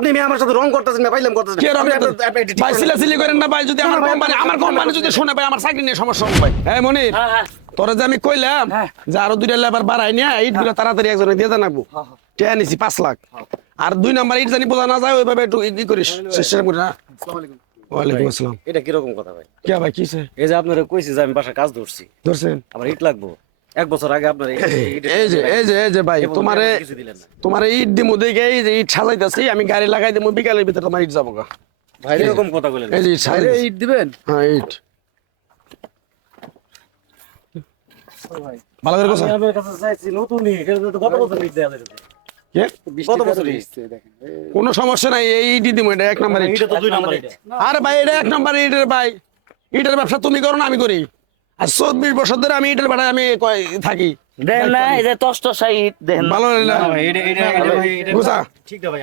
আপনি আমার সাথে রং করতেছেন না, পাইলাম করতেছেন। কে রং ভাই সিলাসিলি করেন না ভাই, যদি আমার কোম্পানি যদি শুনে ভাই আমার চাকরি নিয়ে সমস্যা হবে ভাই। হ্যাঁ মনির, তোরা যে আমি কইলাম যে আরো 2টা লেবার বাড়াই নিয়ে ইটগুলো তাড়াতাড়ি একজনে দিয়ে জানাবো, টিয়া নিছি 5 লাখ। আর 2 নাম্বার ইট জানি বোঝা না যায় ওইভাবে একটু ই করিস সিস্টেম করে না। ওয়ালাইকুম আসসালাম। এটা কি রকম কথা ভাই? কে ভাই কিছে? এই যে আপনারা কইছি যে আমি বাসা কাজ ধরছি, ধরছেন আমার ইট লাগবো। 1 বছর আগে আপনার এই যে ভাই তোমারে ইট দিমু দেখে এই যে ইট সাজাইতাছি আমি, গাড়ি লাগাই দিমু, বিকালের ভিতরে তোমার ইট যাবো গা। ভাই এরকম কথা বলেন? এই যে ইট দিবেন? হ্যাঁ ইট ভালো করে কথা। আমি আপনার কাছে চাইছি নতুন ইট, এটা তো গত বছর ইট দেয়া যাচ্ছে। কে কত বছর ইট? দেখেন কোনো সমস্যা নাই, এই ইট দিমু, এটা 1 নাম্বার ইট। এটা তো 2 নাম্বার ইট। আরে ভাই এটা 1 নাম্বার ইটের ভাই, ইটের ব্যবসা তুমি করো না আমি করি, আর 24 বছর ধরে আমি ইটের ভাড়ায় আমি থাকি। দেন না এই যে টস ইট দেন ভালো না না ভাই, এটা ভাই, এটা বুঝা ঠিক না ভাই।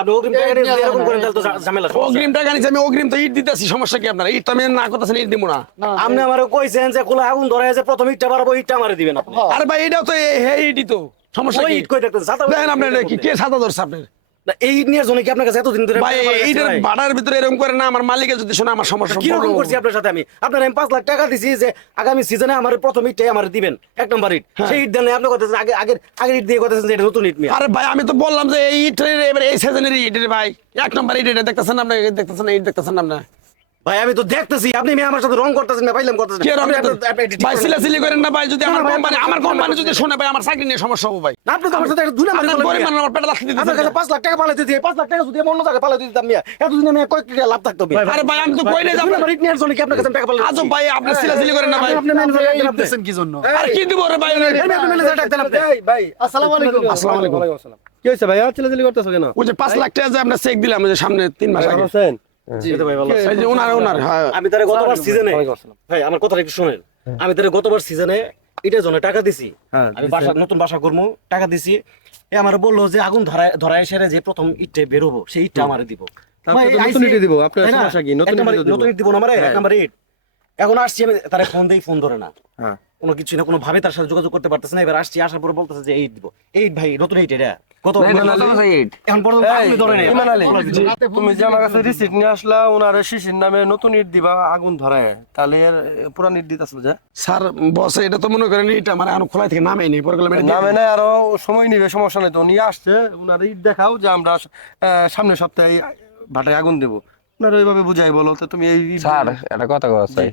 আপনি অগ্রিম টাকা দিয়ে এরকম করেন তাহলে তো ঝামেলা। অগ্রিম টাকা নিছি আমি, অগ্রিম তো ইট দিতেছি, সমস্যা কি আপনার? ইট তো আমি না করতেছেন, ইট দিব না। আপনি আমারে কইছেন যে কোলা আগুন ধরে আছে, প্রথম ইটটা বাড়াবো, ইটটা আমারে দিবেন আপনি। আরে ভাই এটাও তো এই ইটই তো, সমস্যা ওই কি? ইট কই দেখতেছেন? ছাতা দেখেন আপনার কি কে সাদা ধরছে আপনার? না, এই ইট নিয়ে জন্য কি আপনার কাছে এতদিন ধরে ভাই এইটার ভাড়ার ভিতরে এরকম করে না, আমার মালিকে যদি শোনে আমার সমস্যা। কি রকম করছি আপনার সাথে আমি? আপনার আমি 5 লাখ টাকা দিছি যে আগামী সিজনে আমার প্রথম ইটটাই আমারে দিবেন, 1 নাম্বার ইট। সেই ইট দেন আপনি কইতেছেন আগের ইট দিয়ে কইতেছেন যে এটা নতুন ইট মিয়া। আরে ভাই আমি তো বললাম যে এই ইটের এবারে এই সিজনের ইটের ভাই 1 নাম্বার ইট, এটা দেখতেছেন আপনি, দেখতেছেন ইট দেখতেছেন আপনি। ভাই আমি তো দেখতেছি আপনি আমার সাথে রং করতেছেন না, পাইলাম করতেছেন। কে রং ভাই সিলাসিলি করেন না ভাই, যদি আমার কোম্পানি যদি শুনে ভাই আমার চাকরি নিয়ে সমস্যা হবে ভাই। আপনি তো আমার সাথে একটা 2 নাম্বার আপনার গরিব মানুষ আমার পেটে লাথি দিতে। আপনার কাছে 5 লাখ টাকা পালাতে দিয়ে 5 লাখ টাকা যদি আমি অন্য জায়গায় পালাতে দিতাম মিয়া, এতদিন আমি কয়েক টাকা লাভ থাকতো মিয়া। আরে ভাই আমি তো কইলে যাব আপনার ইট নিয়ে জন্য কি আপনার কাছে টাকা পালাতে? আজব ভাই আপনি সিলাসিলি করেন না ভাই। আপনি ম্যানেজার দিতেছেন কি জন্য? আর কি দিব রে ভাই? আপনি ম্যানেজার ডাকতেন আপনি। ভাই আসসালামু আলাইকুম। আসসালামু আলাইকুম। কি হইছে ভাই? চিল্লাচিল্লি করতেছো কেন? ওই যে 5 লাখ টাকা যে আমরা চেক দিলাম ওই যে সামনে 3 মাস আগে, জি তো ভাই ভালো আছি। এই যে ওনার হ্যাঁ আমি তারে গতবার সিজনে, ভাই আমার কথাটা একটু শুনেন, আমি তারে গতবার সিজনে এটার জন্য টাকা দিছি। আমি নতুন বাসা করবো, টাকা দিছি। এ আমার বললো যে আগুন ধরায় এসে যে প্রথম ইটটা বেরোবো সেই ইটটা আমারে দিব। তারপরে তো নতুন ইট দিব। আপনার সমস্যা কি? নতুন ইট দিব না আমারে, 1 নাম্বার ইট। এখন আসছি আমি, তারে ফোন দেই, ফোন ধরে না, হ্যাঁ কোনো কিছু না, কোনো ভাবে তার সাথে যোগাযোগ করতে পারতেছে না। এবার আসছি, আসার পরে বলতেছে যে এই দিব, এই ভাই নতুন ইট এটা কত এখন পর্যন্ত আপনি ধরে নেই। ইমান আলী, তুমি যে আমার কাছে রিসিট নিয়ে আসলা ওনার শিশির নামে নতুন ইট দিবা আগুন ধরায়, তাহলে এর পুরান ইট দিতেছিল যে স্যার বস এটা তো মনে করেন এটা আমার এখন খোলা থেকে নামেই নেই, পরে গেলাম নামে নাই, আরো সময় নিবে, সমস্যা নেই তো। উনি আসছে, উনার ইট দেখাও যে আমরা সামনের সপ্তাহে ভাটায় আগুন দেবো। আপনার ওইভাবে বুঝাই বলো তো তুমি এই স্যার একটা কথা কথা চাই,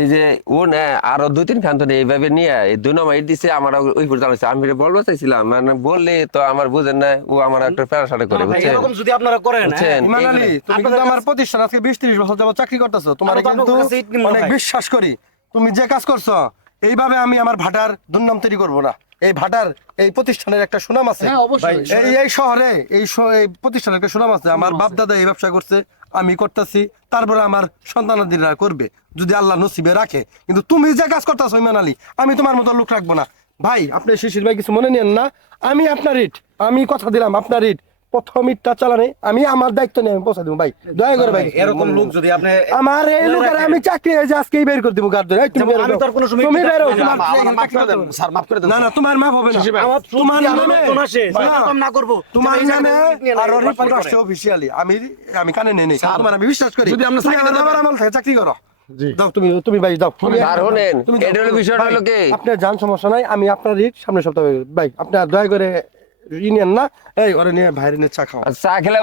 এই যে ও না আরো 2-3 খান তো এইভাবে নিয়ে এই 2 নম্বর ইট দিছে আমার ওই পর জানাইছে, আমি বলবো চাইছিলাম মানে বললে তো আমার বুঝেন না, ও আমার একটা প্যারাসাটা করে বুঝছেন। এরকম যদি আপনারা করেন, বুঝছেন? ইমান আলী, তুমি কিন্তু আমার প্রতিষ্ঠান আজকে 20-30 বছর যাবত চাকরি করতেছো, তোমার কিন্তু অনেক বিশ্বাস করি। তুমি যে কাজ করছো এইভাবে আমি আমার ভাটার দুর্নাম তৈরি করবো না। এই ভাটার এই প্রতিষ্ঠানের একটা সুনাম আছে এই শহরে, এই প্রতিষ্ঠানের একটা সুনাম আছে। আমার বাপ দাদা এই ব্যবসা করছে, আমি করতেছি, তারপরে আমার সন্তানাদিরা করবে যদি আল্লাহ নসিবে রাখে। কিন্তু তুমি যে কাজ করতেছো ইমান আলী, আমি তোমার মতো লোক রাখবো না। ভাই আপনি শিশির ভাই কিছু মনে নেন না, আমি আপনার ইট, আমি কথা দিলাম আপনার ইট প্রথম ইটটা চালানে আমি আমার দায়িত্ব নিয়ে আমি পৌঁছা দিব। ভাই দয়া করে ভাই, এরকম লোক যদি আপনি আমার এই লোকের আমি চাকরি হয়েছে আজকেই বের করে দিব গাড় ধরে। তুমি বের আমি তো আর কোনো সময় তুমি বের হও, স্যার মাফ করে দেন। না না তোমার মাফ হবে না। তোমার নামে এরকম না করব, তোমার নামে আরো রিপোর্ট আসছে অফিশিয়ালি, আমি কানে নেই নেই, তোমার আমি বিশ্বাস করি। যদি আমরা চাকরি দিতে আমার আমল থেকে চাকরি করো, যাও তুমি ভাই যাও। স্যার শুনেন, এটা হলো বিষয়টা হলো কি, আপনার জান সমস্যা নাই, আমি আপনার রিট সামনের সপ্তাহে ভাই আপনার দয়া করে ইউনিয়ন না এই ওরে নিয়ে বাইরে নিয়ে চা খাও। চা খেলে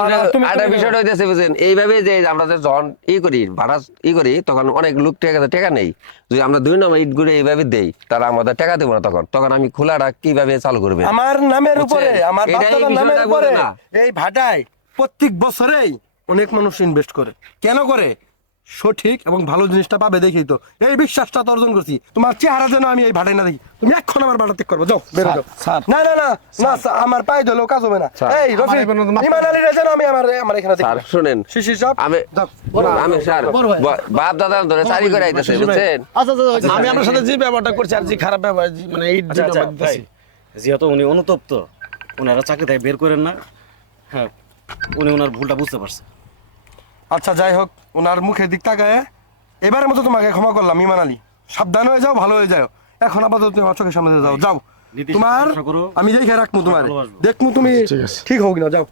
একটা বিষয়টা হইতেছে বুঝছেন, এইভাবে যে আমরা যে যখন করি ভাড়া করি তখন অনেক লোক টাকা নেই। যদি আমরা 2 নম্বর ইট গুলো এইভাবে দেই তাহলে আমাদের টাকা দেবো না, তখন আমি খোলাটা কিভাবে চালু করবে? আমার নামের উপরে, আমার এটাই বাচ্চাদের নামের বিষয়টা উপরে বুঝে না। এই ভাটায় প্রত্যেক বছরেই অনেক মানুষ ইনভেস্ট করে। কেন করে? সঠিক এবং ভালো জিনিসটা পাবে দেখি তো এই বিশ্বাসটা তো অর্জন করছি। তোমার চেহারা যেন আমি এই ভাটায় না দেখি। তুমি এখন আমার ভাটা ত্যাগ করবে, যাও বেরো যাও। না না না না আমার পায়ে ধরলেও কাজ হবে না। এই রফিক ইমান আলী যেন আমি আমার এখানে দেখি। স্যার শুনেন, শিশির সাহেব আমি স্যার বাপ দাদা ধরে চাকরি করে আইতেছে বুঝছেন। আমি আপনার সাথে যে ব্যবহারটা করছি আর যে খারাপ ব্যবহার মানে এই যেহেতু উনি অনুতপ্ত, ওনারা চাকরি থেকে বের করেন না। হ্যাঁ উনি ওনার ভুলটা বুঝতে পারছে। আচ্ছা যাই হোক, ওনার মুখের দিক তাকায় এবারের মতো তোমাকে ক্ষমা করলাম ইমান আলী। সাবধান হয়ে যাও, ভালো হয়ে যাও। এখন আপাতত তুমি আমার চোখের সামনে যাও, যাও। তোমার আমি দেখে রাখবো, তোমার দেখবো তুমি ঠিক হোক না, যাও।